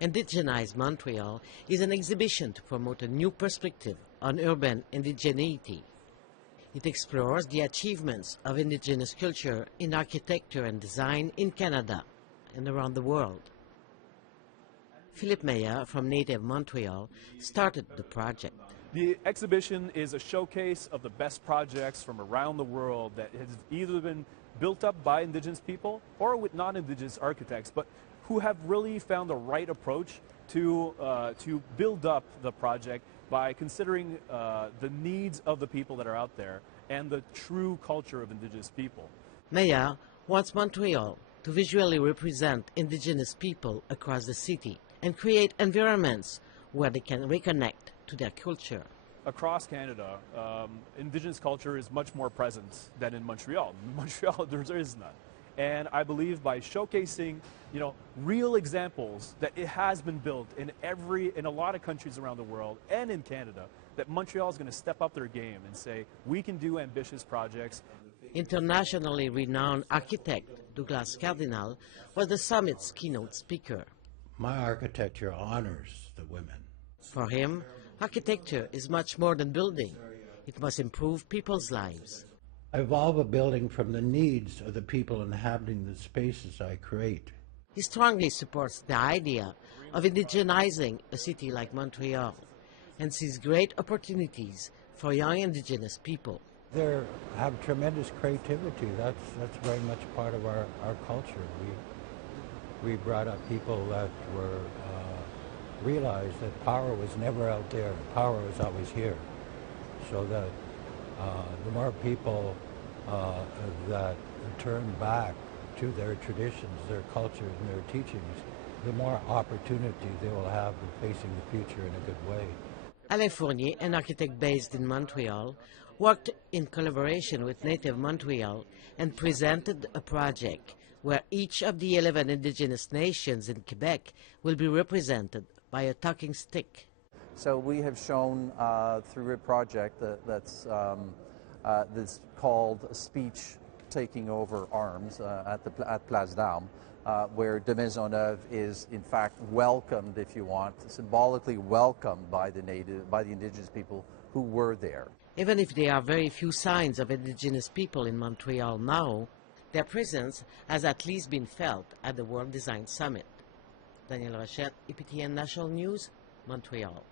Indigenize Montreal is an exhibition to promote a new perspective on urban indigeneity. It explores the achievements of Indigenous culture in architecture and design in Canada and around the world. Philippe Meyer from Native Montreal started the project. The exhibition is a showcase of the best projects from around the world that has either been built up by Indigenous people or with non-Indigenous architects, but who have really found the right approach to build up the project by considering the needs of the people that are out there and the true culture of Indigenous people. Meyer wants Montreal to visually represent Indigenous people across the city and create environments where they can reconnect to their culture. Across Canada, Indigenous culture is much more present than in Montreal. In Montreal, there is none. And I believe by showcasing, real examples that it has been built in a lot of countries around the world and in Canada, that Montreal is going to step up their game and say, we can do ambitious projects. Internationally renowned architect Douglas Cardinal was the summit's keynote speaker. My architecture honors the women. For him, architecture is much more than building. It must improve people's lives. I evolve a building from the needs of the people inhabiting the spaces I create. He strongly supports the idea of indigenizing a city like Montreal and sees great opportunities for young Indigenous people. They have tremendous creativity. That's very much part of our culture. We brought up people that were realized that power was never out there. Power was always here. So that the more people that turn back to their traditions, their cultures, and their teachings, the more opportunity they will have in facing the future in a good way. Alain Fournier, an architect based in Montreal, worked in collaboration with Native Montreal and presented a project where each of the 11 Indigenous nations in Quebec will be represented by a talking stick. So we have shown through a project that's called Speech Taking Over Arms at Place d'Armes, where de Maisonneuve is in fact welcomed, if you want, symbolically welcomed by the Indigenous people who were there. Even if there are very few signs of Indigenous people in Montreal now, their presence has at least been felt at the World Design Summit. Daniel Rochette, APTN National News, Montreal.